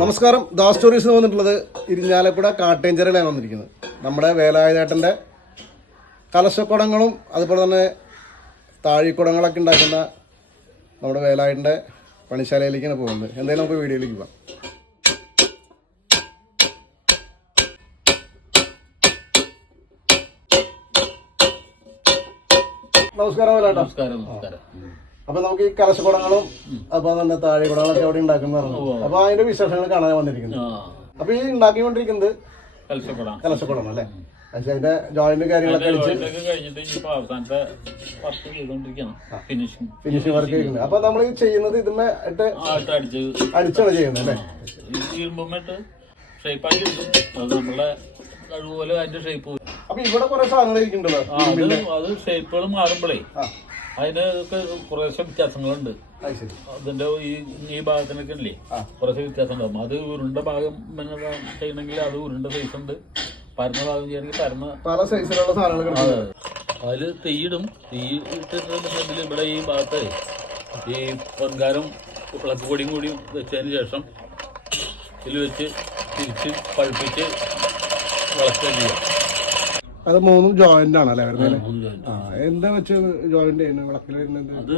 നമസ്കാരം. ദാസ് സ്റ്റോറീസ് വന്നിട്ടുള്ളത് ഇരിഞ്ഞാലക്കുട കാട്ടേഞ്ചരയിലാണ് വന്നിരിക്കുന്നത്. നമ്മുടെ വേലായുധേട്ടന്റെ കലശക്കുടങ്ങളും അതുപോലെ തന്നെ താഴിക്കുടങ്ങളൊക്കെ ഉണ്ടാക്കുന്ന നമ്മുടെ വേലായുധന്റെ പണിശാലയിലേക്കാണ് പോകുന്നത്. എന്തായാലും നമുക്ക് വീഡിയോയിലേക്ക് പോകാം. നമസ്കാരം നമസ്കാരം നമസ്കാരം. അപ്പൊ നമുക്ക് ഈ കലശക്കുടങ്ങളും അപ്പൊ തന്നെ താഴിക്കുടങ്ങളൊക്കെ അവിടെ ഉണ്ടാക്കുന്നതാണ് അപ്പൊ അതിന്റെ വിശേഷങ്ങൾ കാണാൻ വന്നിരിക്കുന്നത് അപ്പൊ ഈ ഉണ്ടാക്കിക്കൊണ്ടിരിക്കുന്നത് കലശക്കുടം. അല്ലേ? പക്ഷെ അതിന്റെ ജോയിന്റ് കാര്യങ്ങളൊക്കെ ഫിനിഷിംഗ് വർക്ക് ചെയ്യുന്നത്. അപ്പൊ നമ്മൾ ചെയ്യുന്നത് ഇതിന്മേ ഇട്ട് അടിച്ചാണ് ചെയ്യുന്നത് അല്ലേ? അപ്പൊ ഇവിടെ കുറെ സാധനങ്ങൾ ഇരിക്കുന്നുണ്ടല്ലോ അത് ഷേപ്പുകൾ മാറുമ്പോഴേ അതിനൊക്കെ കുറേശ്ശെ വ്യത്യാസങ്ങളുണ്ട്. അതിന്റെ ഈ ഈ ഭാഗത്തിനൊക്കെ ഇല്ലേ. കുറച്ച് വ്യത്യാസം ഉണ്ടാവും അത് ഉരുണ്ട ഭാഗം ചെയ്യണമെങ്കിൽ അത് ഉരുണ്ട സൈസ് ഉണ്ട്. പരന്ന ഭാഗം ചെയ്യണമെങ്കിൽ പരന്ന പല സൈസിലുള്ള സാധനങ്ങൾ അതിൽ തീയിടും. തീ ഇട്ടിട്ടുണ്ടെങ്കിൽ ഇവിടെ ഈ ഭാഗത്ത് ഈ പൊൻകാരം വിളക്ക് പൊടിയും കൂടി വെച്ചതിന് ശേഷം ഇതിൽ വെച്ച് തിരിച്ച് പഴുപ്പിച്ച് വിളക്കുക ചെയ്യാം. അത് മൂന്നും ജോയിന്റ് ആണ് അല്ലേ വരുന്നത് ആ എന്താ വെച്ച് ജോയിന്റ് ചെയ്യുന്നത് വിളക്കിൽ വരുന്നത്? അത്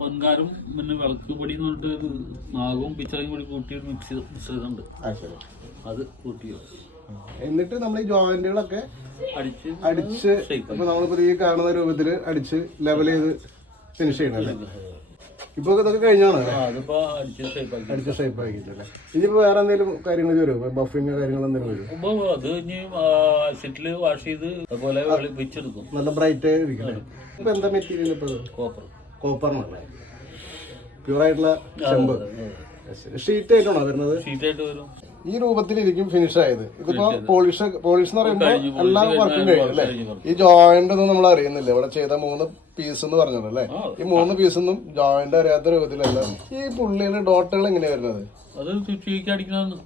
പൊൻകാരും പിന്നെ വിളക്ക് പൊടി എന്ന് പറഞ്ഞിട്ട് നാഗവും പിച്ചളയും കൂടി കൂട്ടി മിക്സ് മിശ്രിതമുണ്ട്. അത് കൂട്ടിയോ എന്നിട്ട് നമ്മൾ ഈ ജോയിന്റുകളൊക്കെ അടിച്ച് അടിച്ച് ഇപ്പൊ നമ്മളിപ്പോ ഈ കാണുന്ന രൂപത്തിൽ അടിച്ച് ലെവൽ ചെയ്ത് ഫിനിഷ് ചെയ്യണം അല്ലേ ഇപ്പൊ ഇതൊക്കെ കഴിഞ്ഞാണ്? അതിപ്പോ അടിച്ച് ഷേപ്പാക്കി അടിച്ച ഷേപ്പ് ആക്കിയിട്ടല്ലേ ഇനിയിപ്പോ വേറെ എന്തെങ്കിലും കാര്യങ്ങൾ വരുമോ ബഫിങ് കാര്യങ്ങൾ എന്തെങ്കിലും വരും? അപ്പൊ അത് ഇനി സെറ്റിൽ വാഷ് ചെയ്ത് അതുപോലെ വെച്ചെടുക്കും. നല്ല ബ്രൈറ്റ് ഇരിക്കണം ഇപ്പൊ എന്താ മെറ്റീരിയൽ ഇപ്പൊ? കോപ്പർ കോപ്പറിനല്ലേ പ്യൂർ ആയിട്ടുള്ള ചെമ്പ്. ഷീറ്റ് ആയിട്ടാണോ വരുന്നത്? ഷീറ്റായിട്ട് വരും. ഈ രൂപത്തിലിരിക്കും ഫിനിഷ് ആയത്. ഇതിപ്പോ പോളിഷ് പോളിഷ് എന്ന് പറയുമ്പോൾ എല്ലാം വർക്കും അല്ലേ? കഴിഞ്ഞു. ഈ ജോയിന്റ് ഒന്നും നമ്മൾ അറിയുന്നില്ല. ഇവിടെ ചെയ്ത മൂന്ന് പീസ് എന്ന് പറഞ്ഞത് അല്ലേ? ഈ മൂന്ന് പീസൊന്നും ജോയിന്റ് അറിയാത്ത രൂപത്തിലല്ല. ഈ പുള്ളിയുടെ ഡോട്ടുകൾ എങ്ങനെയാ വരുന്നത്? അത് ചുറ്റിക്ക് അടിക്കണമെന്ന്.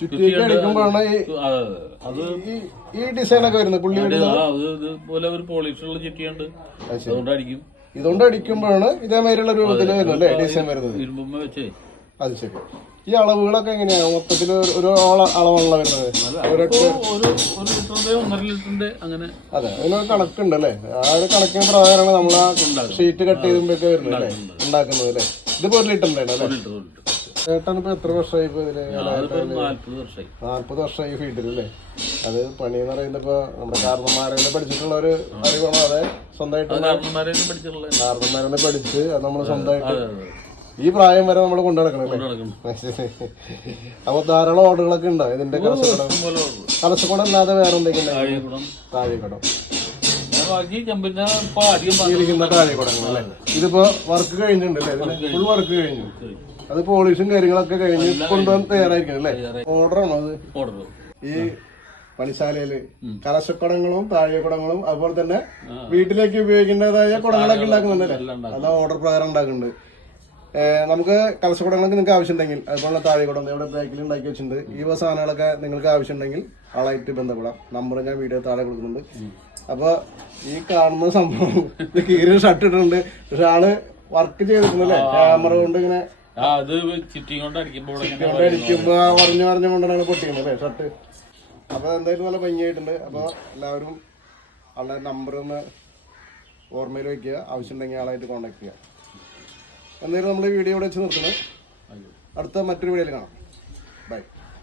ചുറ്റിയൊക്കെ അടിക്കുമ്പോഴാണ് ഈ ഈ- ഡിസൈൻ ഒക്കെ വരുന്നത് പുള്ളി ഇതുപോലെ ഒരു പോളിഷുള്ള ചുറ്റിയുണ്ട് അതുകൊണ്ട് അടിക്കും. ഇതുകൊണ്ട് അടിക്കുമ്പോഴാണ് ഇതേമാതിരിയുള്ള രൂപത്തിൽ വരുന്നത് അല്ലേ? ഡിസൈൻ വരുന്നത്. അത് ശരി. ഈ അളവുകളൊക്കെ എങ്ങനെയാ? മൊത്തത്തിൽ ഒരു- അളവാണല്ലോ വരുന്നത്. അതെ അതിനൊരു കണക്കുണ്ട് അല്ലെ ആ ഒരു കണക്കിന് പ്രകാരമാണ് നമ്മൾ ആ ഷീറ്റ് കട്ട് ചെയ്യുമ്പോഴൊക്കെ വരുന്നത് അല്ലേ? ഉണ്ടാക്കുന്നത് അല്ലേ? ഇതിപ്പോ ഒരു ലിറ്ററിന്റെ അല്ലേ ചേട്ടൻ ഇപ്പൊ എത്ര വർഷമായി ഇപ്പൊ ഇതിൽ നാല്പത് വർഷമായി. ഫീൽഡിൽ അല്ലേ അത് പണി എന്ന് പറയുന്നത് ഇപ്പൊ നമ്മുടെ കാരണന്മാരെ പഠിച്ചിട്ടുള്ള ഒരു അറിവാണോ. അതെ സ്വന്തമായിട്ട് കാരണന്മാരെ പഠിച്ച് അത് നമ്മൾ സ്വന്തമായിട്ട്. ഈ പ്രായം വരെ നമ്മൾ കൊണ്ടു നടക്കണം അല്ലേ? നടക്കണം അപ്പൊ ധാരാളം ഓർഡറുകളൊക്കെ ഉണ്ടോ. ഇതിന്റെ കലസക്കുടം കലശക്കടം അല്ലാതെ വേറെ എന്തെങ്കിലും താഴെക്കുടം ഇതിപ്പോ വർക്ക് കഴിഞ്ഞിട്ടുണ്ട് അല്ലേ? ഫുൾ വർക്ക് കഴിഞ്ഞു. അത് പോളിഷും കാര്യങ്ങളൊക്കെ കഴിഞ്ഞ് കൊണ്ടുവന്ന് തയ്യാറായിരിക്കണം അല്ലേ? ഓർഡറാണോ അത്? ഈ പണിശാലയിൽ കലശക്കുടങ്ങളും താഴെക്കുടങ്ങളും അതുപോലെ തന്നെ വീട്ടിലേക്ക് ഉപയോഗിക്കേണ്ടതായ കുടങ്ങളൊക്കെ ഉണ്ടാക്കുന്നുണ്ടല്ലേ അതാ ഓർഡർ പ്രകാരം ഉണ്ടാക്കുന്നുണ്ട്. നമുക്ക് കലശക്കുടങ്ങളൊക്കെ നിങ്ങൾക്ക് ആവശ്യമുണ്ടെങ്കിൽ അതുപോലെ താഴെ കൂടെ ഇവിടെ ബാക്കിൽ ഉണ്ടാക്കി വെച്ചിട്ടുണ്ട്. ഈ സാധനങ്ങളൊക്കെ നിങ്ങൾക്ക് ആവശ്യമുണ്ടെങ്കിൽ ആളായിട്ട് ബന്ധപ്പെടാം. നമ്പർ ഞാൻ വീഡിയോ താഴെ കൊടുക്കുന്നുണ്ട്. അപ്പൊ ഈ കാണുന്ന സംഭവം കീറി ഷർട്ട് ഇട്ടിട്ടുണ്ട്. പക്ഷെ ആൾ വർക്ക് ചെയ്തിട്ടുണ്ടല്ലേ ക്യാമറ കൊണ്ട് ഇങ്ങനെ അടിക്കുമ്പോ പറഞ്ഞു പറഞ്ഞു കൊണ്ടാണ് പൊട്ടിക്കുന്നത് അല്ലേ ഷർട്ട് അപ്പൊ എന്തായാലും നല്ല ഭംഗിയായിട്ടുണ്ട്. അപ്പൊ എല്ലാവരും ആളുടെ നമ്പർ ഒന്ന് ഓർമ്മയിൽ വെക്കുക. ആവശ്യമുണ്ടെങ്കിൽ ആളായിട്ട് കോണ്ടാക്ട് ചെയ്യുക. എന്തായാലും നമ്മൾ ഈ വീഡിയോ ഇവിടെ വെച്ച് നിർത്തുന്നത് അടുത്ത മറ്റൊരു വീഡിയോയിൽ കാണാം.